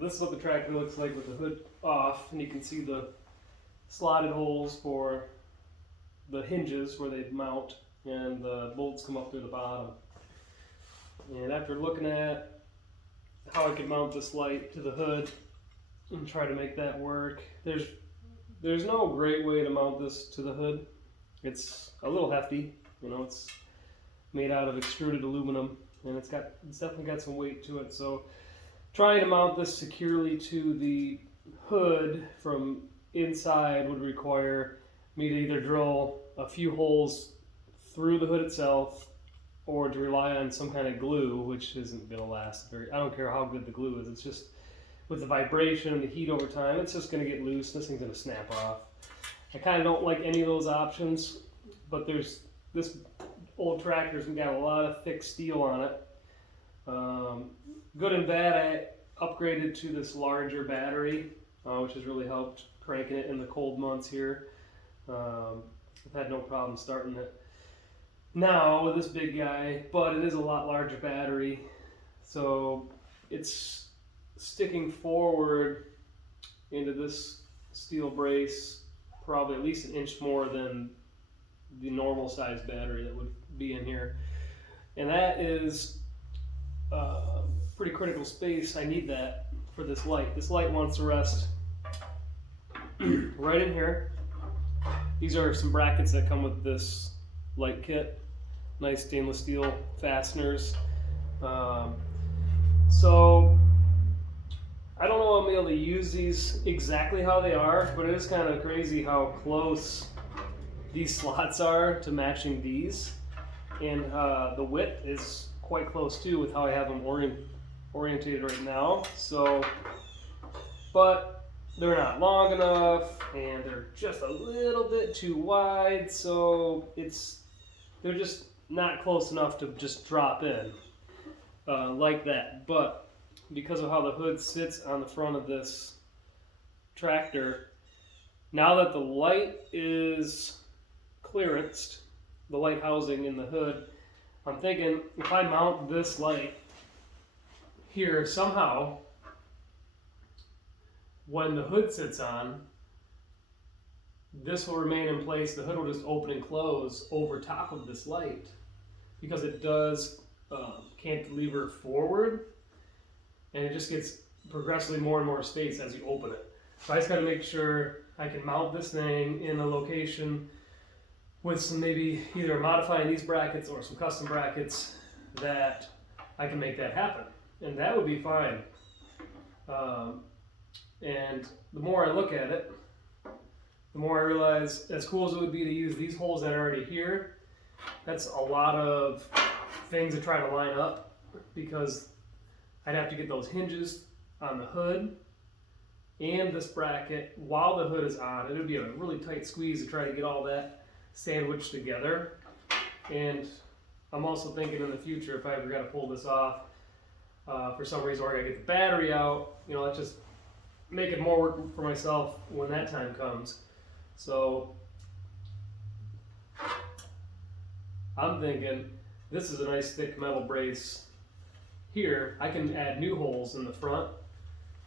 this is what the tractor looks like with the hood off, and you can see the slotted holes for the hinges where they mount, and the bolts come up through the bottom. And after looking at how I could mount this light to the hood and try to make that work, there's no great way to mount this to the hood. It's a little hefty, you know, it's made out of extruded aluminum, and it's definitely got some weight to it. So trying to mount this securely to the hood from inside would require me to either drill a few holes through the hood itself, or to rely on some kind of glue, which isn't going to last very. I don't care how good the glue is. It's just with the vibration and the heat over time, it's just going to get loose. This thing's going to snap off. I kind of don't like any of those options, but there's this old tractor's got a lot of thick steel on it. Good and bad, I upgraded to this larger battery, which has really helped cranking it in the cold months here. I've had no problem starting it now with this big guy, but it is a lot larger battery, so it's sticking forward into this steel brace probably at least an inch more than the normal size battery that would be in here, and that is pretty critical space. I need that for this light. This light wants to rest right in here. These are some brackets that come with this light kit. Nice stainless steel fasteners. So I don't know if I'll be able to use these exactly how they are, but it is kind of crazy how close these slots are to matching these. And the width is quite close too with how I have them orientated right now. So, but they're not long enough, and they're just a little bit too wide, so they're just not close enough to just drop in like that. But because of how the hood sits on the front of this tractor, now that the light is clearanced, the light housing in the hood, I'm thinking if I mount this light here somehow, when the hood sits on, this will remain in place. The hood will just open and close over top of this light, because it does cantilever forward, and it just gets progressively more and more space as you open it. So I just got to make sure I can mount this thing in a location with some, maybe either modifying these brackets or some custom brackets, that I can make that happen, and that would be fine. And the more I look at it, the more I realize, as cool as it would be to use these holes that are already here, that's a lot of things to try to line up, because I'd have to get those hinges on the hood and this bracket while the hood is on. It would be a really tight squeeze to try to get all that sandwiched together. And I'm also thinking in the future, if I ever got to pull this off for some reason, or I got to get the battery out, you know, that's just making more work for myself when that time comes. So I'm thinking this is a nice thick metal brace here. I can add new holes in the front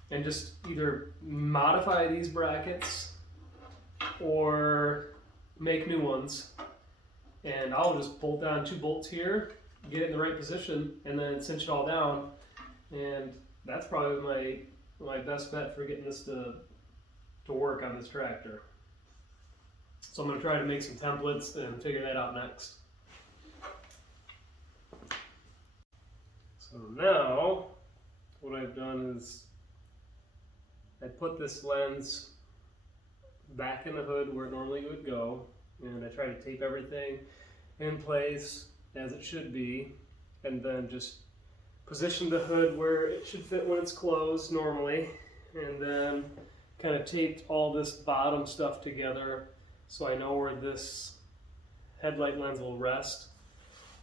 and just either modify these brackets or make new ones, and I'll just bolt down 2 bolts here, get it in the right position, and then cinch it all down, and that's probably my best bet for getting this to work on this tractor. So I'm going to try to make some templates and figure that out next. So now what I've done is I put this lens back in the hood where it normally would go, and I try to tape everything in place as it should be, and then just position the hood where it should fit when it's closed normally, and then kind of taped all this bottom stuff together so I know where this headlight lens will rest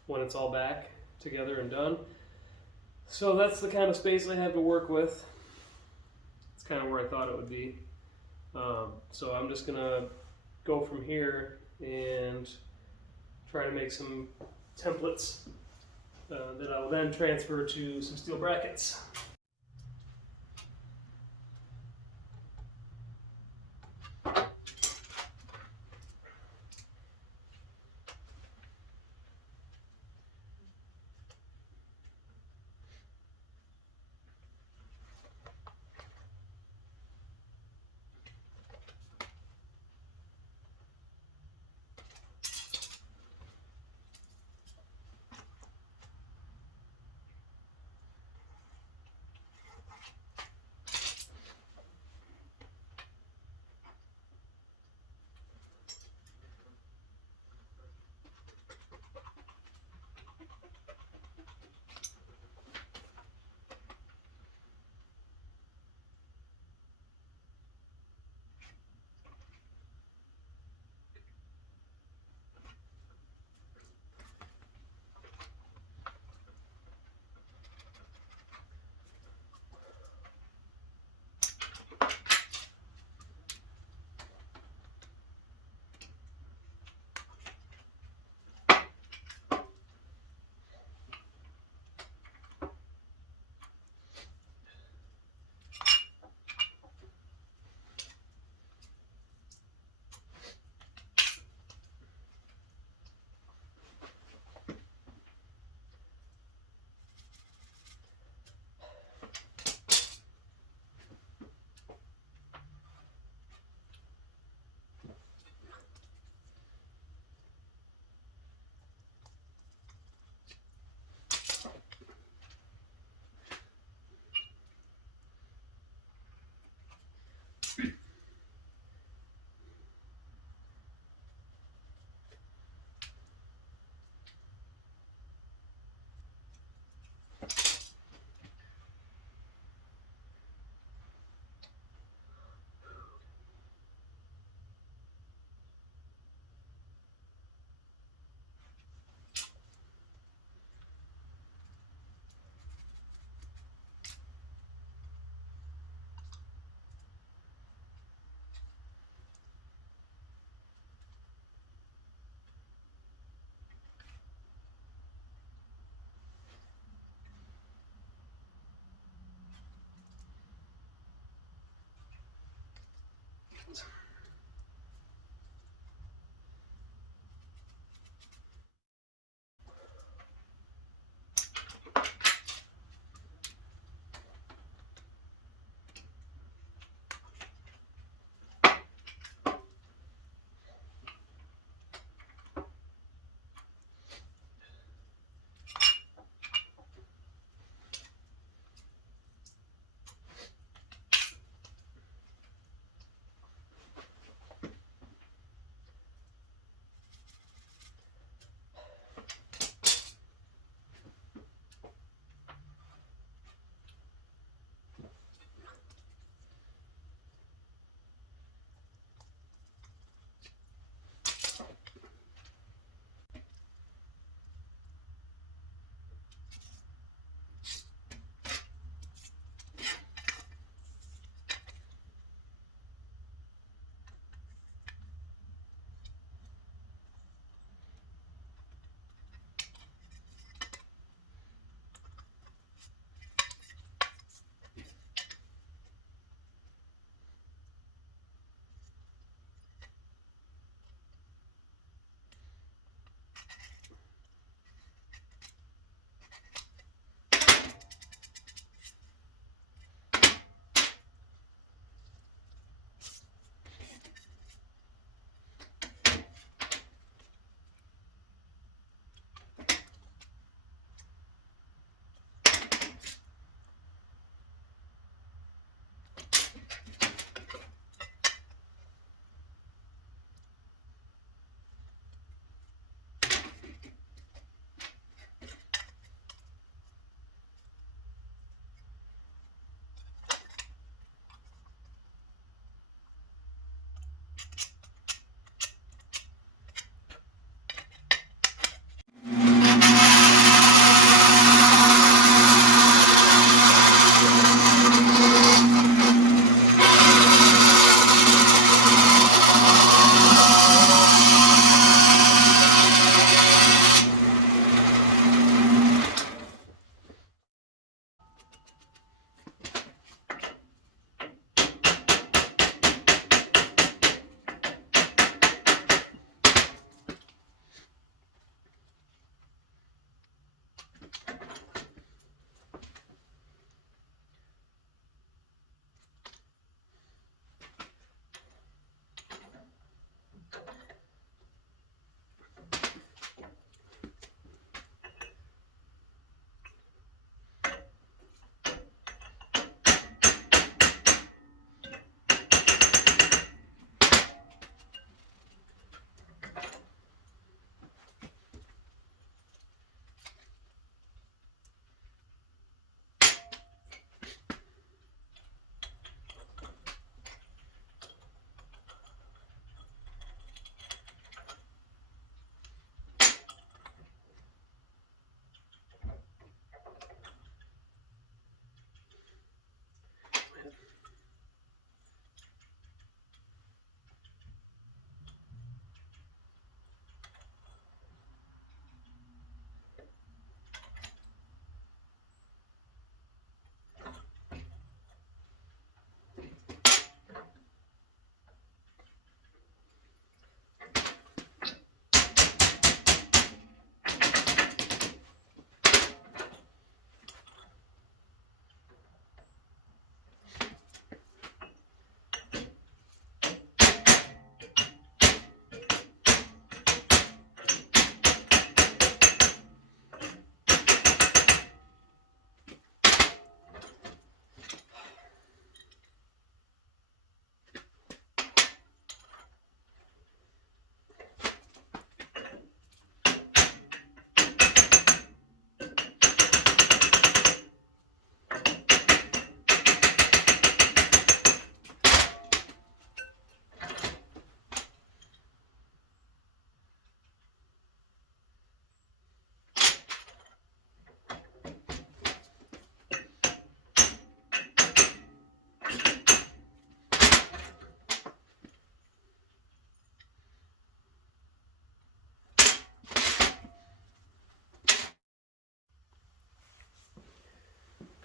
when it's all back together and done. So that's the kind of space I have to work with. It's kind of where I thought it would be. So I'm just gonna go from here and try to make some templates that I will then transfer to some steel brackets.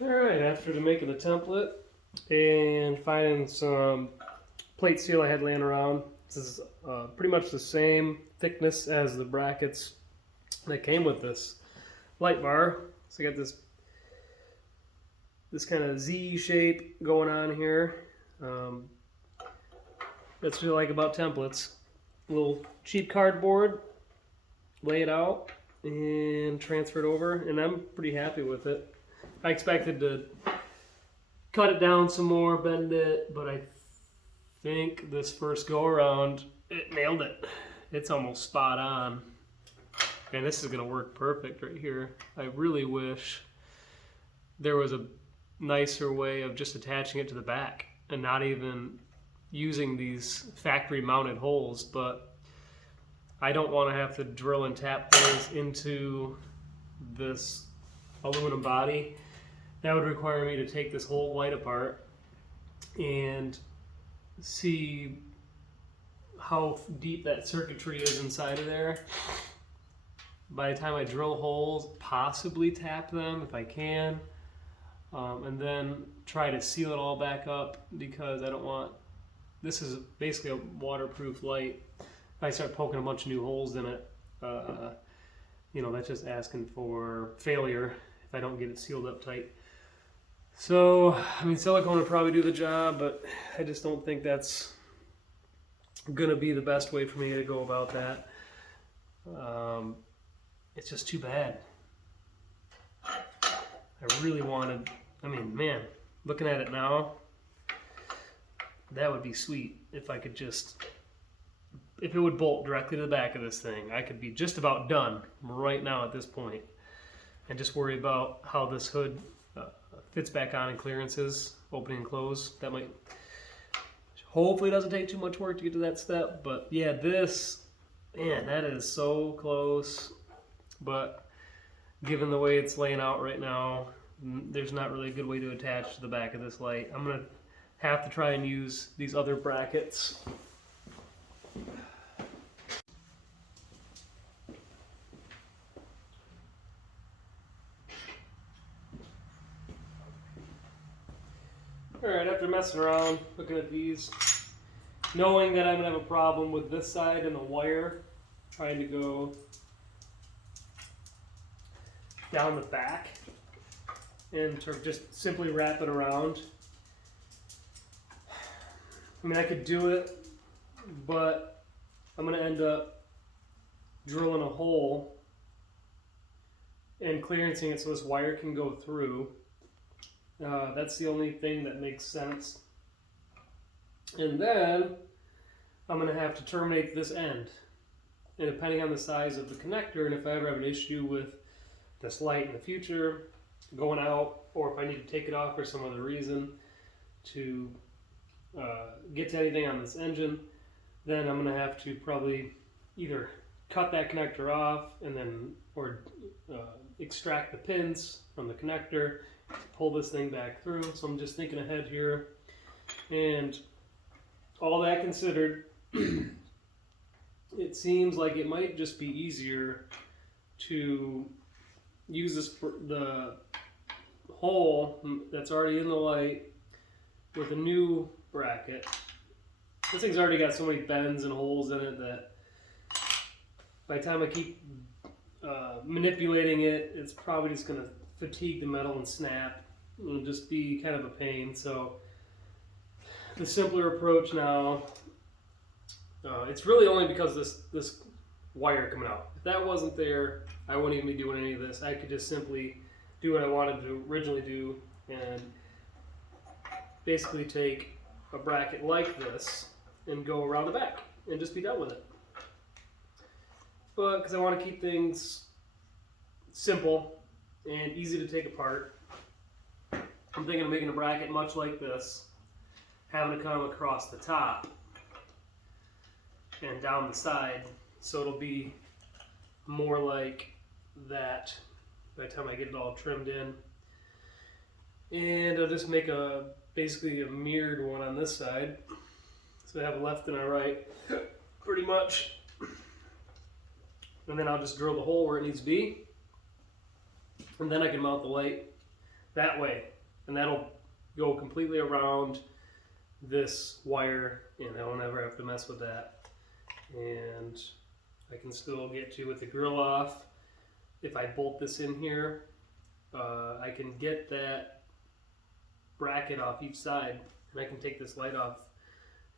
Alright, after making the template and finding some plate steel I had laying around. This is pretty much the same thickness as the brackets that came with this Lightbar. So I got this kind of Z shape going on here. That's what I like about templates. A little cheap cardboard, lay it out and transfer it over, and I'm pretty happy with it. I expected to cut it down some more, bend it, but I think this first go around, it nailed it. It's almost spot on. And this is gonna work perfect right here. I really wish there was a nicer way of just attaching it to the back and not even using these factory mounted holes, but I don't want to have to drill and tap holes into this aluminum body. That would require me to take this whole light apart and see how deep that circuitry is inside of there. By the time I drill holes, possibly tap them if I can, and then try to seal it all back up, because I don't want, this is basically a waterproof light. If I start poking a bunch of new holes in it, you know, that's just asking for failure if I don't get it sealed up tight. So, I mean, silicone would probably do the job, but I just don't think that's gonna be the best way for me to go about that. It's just too bad. I really wanted, I mean, man, looking at it now, that would be sweet if I could just, if it would bolt directly to the back of this thing, I could be just about done right now at this point and just worry about how this hood fits back on in clearances, opening and close. That might, hopefully doesn't take too much work to get to that step, but yeah, this, man, that is so close. But given the way it's laying out right now, there's not really a good way to attach to the back of this light. I'm gonna have to try and use these other brackets. Alright, after messing around, looking at these, knowing that I'm gonna have a problem with this side and the wire trying to go down the back and to just simply wrap it around. I mean, I could do it, but I'm gonna end up drilling a hole and clearancing it so this wire can go through. That's the only thing that makes sense. And then I'm gonna have to terminate this end. And depending on the size of the connector, and if I ever have an issue with this light in the future going out, or if I need to take it off for some other reason to get to anything on this engine, then I'm going to have to probably either cut that connector off and then, or extract the pins from the connector, pull this thing back through. So I'm just thinking ahead here, and all that considered, it seems like it might just be easier to use the hole that's already in the light with a new bracket. This thing's already got so many bends and holes in it that by the time I keep manipulating it, it's probably just going to fatigue the metal and snap. It'll just be kind of a pain. So the simpler approach now, it's really only because this wire coming out. If that wasn't there, I wouldn't even be doing any of this. I could just simply do what I wanted to originally do and basically take a bracket like this and go around the back and just be done with it. But because I want to keep things simple and easy to take apart, I'm thinking of making a bracket much like this, having it come across the top and down the side, so it'll be more like that by the time I get it all trimmed in. And I'll just make basically a mirrored one on this side, so I have a left and a right pretty much, and then I'll just drill the hole where it needs to be, and then I can mount the light that way, and that'll go completely around this wire, and I don't ever have to mess with that. And I can still get to with the grill off. If I bolt this in here, I can get that bracket off each side, and I can take this light off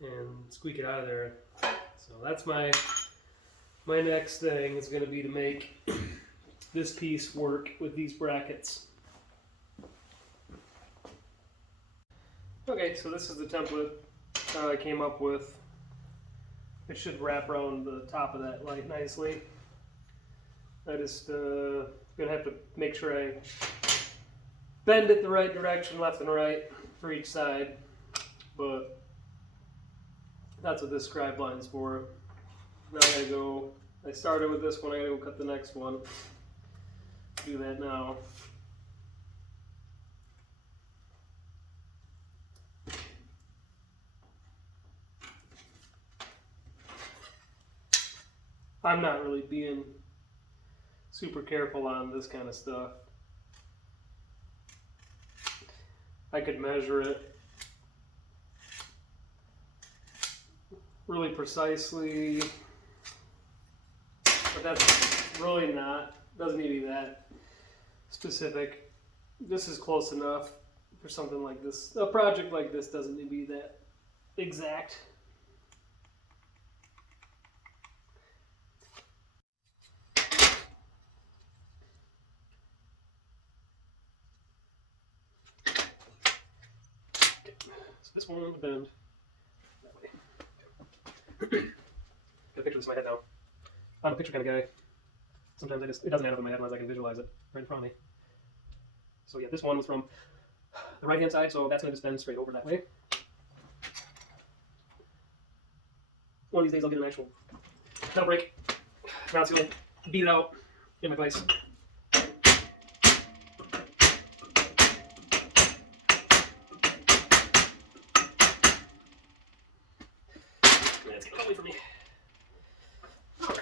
and squeak it out of there. So that's my next thing is going to be to make this piece work with these brackets. Okay, so this is the template I came up with. It should wrap around the top of that light nicely. I just gonna have to make sure I bend it the right direction, left and right for each side, but that's what this scribe line's for. Now I gotta go, I started with this one, I gotta go cut the next one. Do that now. I'm not really being super careful on this kind of stuff. I could measure it really precisely, but that's really not, doesn't need to be that specific. This is close enough for something like this. A project like this doesn't need to be that exact. This one would bend that way. Got a picture of this in my head now. I'm a picture kind of guy. Sometimes it doesn't add up in my head unless I can visualize it right in front of me. So yeah, this one was from the right hand side, so that's going to just bend straight over that way. One of these days I'll get an actual metal brake. Now it's going to beat it out in my place. It's getting ugly for me. Okay.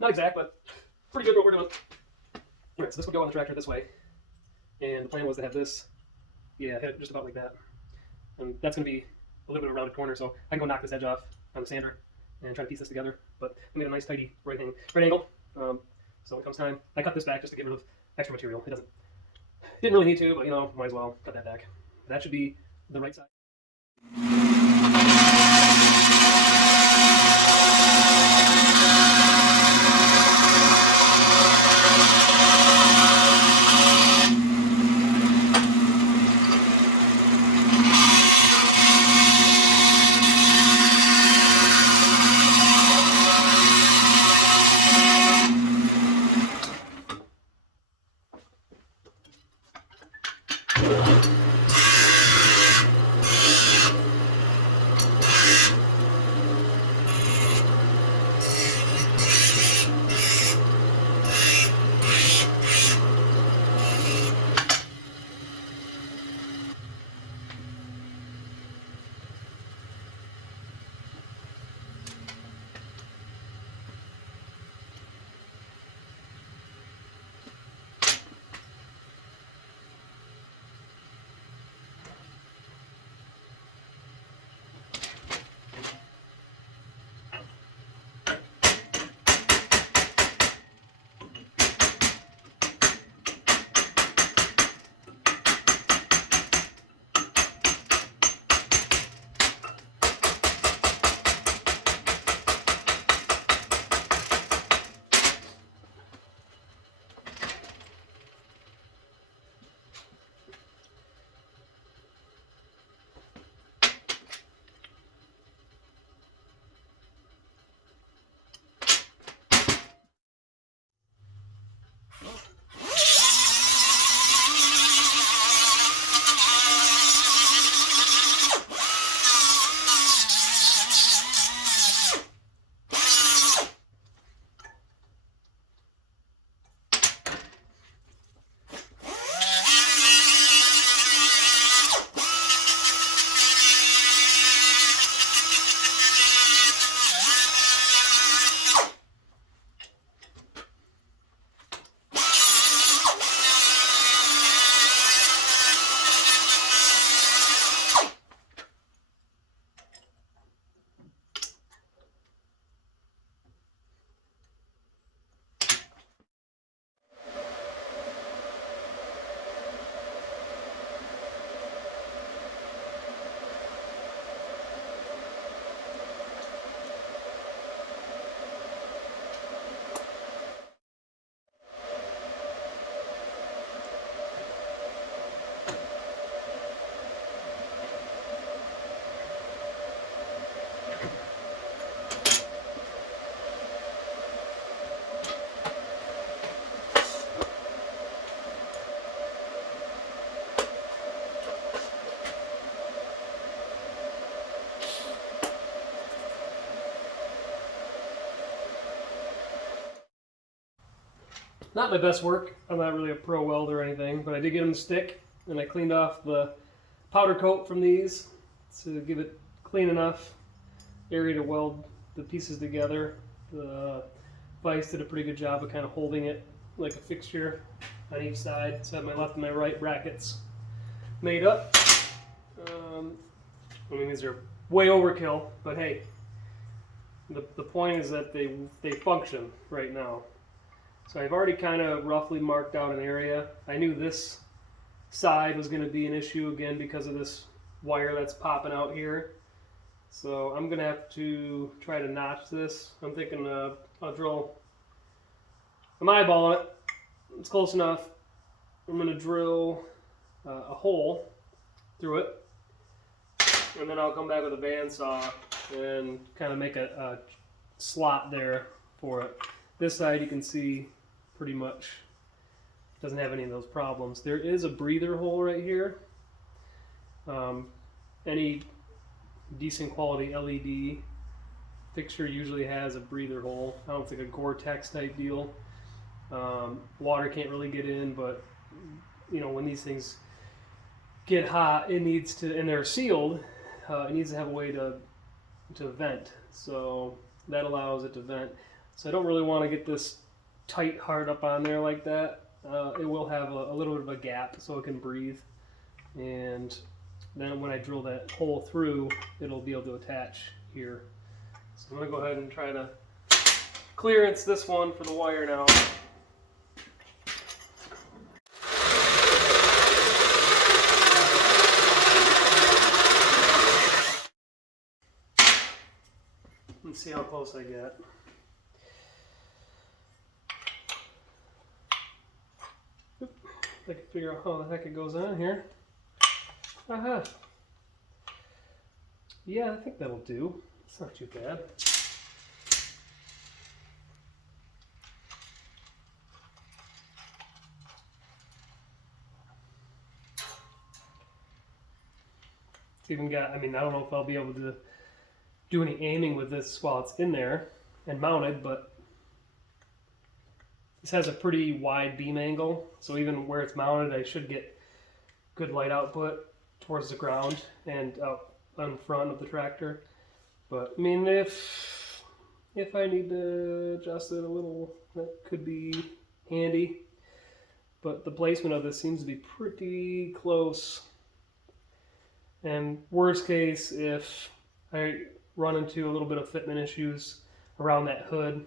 Not exact, but pretty good what we're doing. Alright, so this would go on the tractor this way. And the plan was to have this, head just about like that. And that's going to be a little bit of a rounded corner, so I can go knock this edge off on the sander and try to piece this together. But I made a nice tidy right angle. So when it comes time, I cut this back just to get rid of extra material. Didn't really need to, but might as well cut that back. That should be the right side. Not my best work. I'm not really a pro welder or anything, but I did get them to stick, and I cleaned off the powder coat from these to give it clean enough area to weld the pieces together. The vise did a pretty good job of kind of holding it like a fixture on each side. So I have my left and my right brackets made up. I mean, these are way overkill, but hey, the point is that they function right now. So I've already kind of roughly marked out an area. I knew this side was going to be an issue again because of this wire that's popping out here. So I'm going to have to try to notch this. I'm thinking I'll drill, I'm eyeballing it. It's close enough. I'm going to drill a hole through it, and then I'll come back with a bandsaw and kind of make a slot there for it. This side you can see pretty much doesn't have any of those problems. There is a breather hole right here. Any decent quality LED fixture usually has a breather hole. I don't think a Gore-Tex type deal. Water can't really get in, but you know, when these things get hot, it needs to, and they're sealed, it needs to have a way to vent. So that allows it to vent. So I don't really want to get this tight hard up on there like that. It will have a little bit of a gap so it can breathe, and then when I drill that hole through, it'll be able to attach here. So I'm going to go ahead and try to clearance this one for the wire now. Let's see how close I get. I can figure out how the heck it goes on here. Aha. Yeah, I think that'll do. It's not too bad. It's even got, I mean, I don't know if I'll be able to do any aiming with this while it's in there and mounted, but this has a pretty wide beam angle, so even where it's mounted, I should get good light output towards the ground and out on front of the tractor. But I mean, if I need to adjust it a little, that could be handy. But the placement of this seems to be pretty close. And worst case, if I run into a little bit of fitment issues around that hood,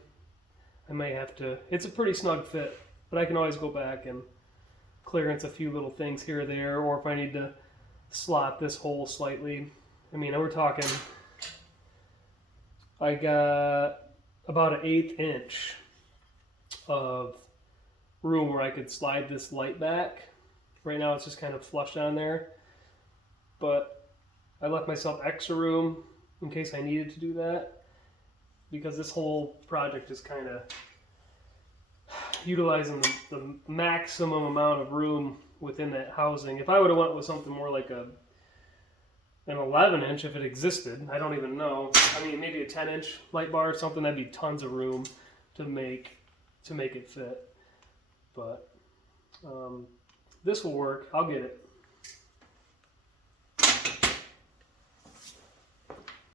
I may have to, it's a pretty snug fit, but I can always go back and clearance a few little things here or there, or if I need to slot this hole slightly. I mean, we're talking, I got about an 1/8 inch of room where I could slide this light back. Right now it's just kind of flush on there, but I left myself extra room in case I needed to do that, because this whole project is kind of utilizing the maximum amount of room within that housing. If I would have went with something more like an 11 inch, if it existed, I don't even know. I mean, maybe a 10 inch light bar or something, that'd be tons of room to make it fit. But this will work. I'll get it.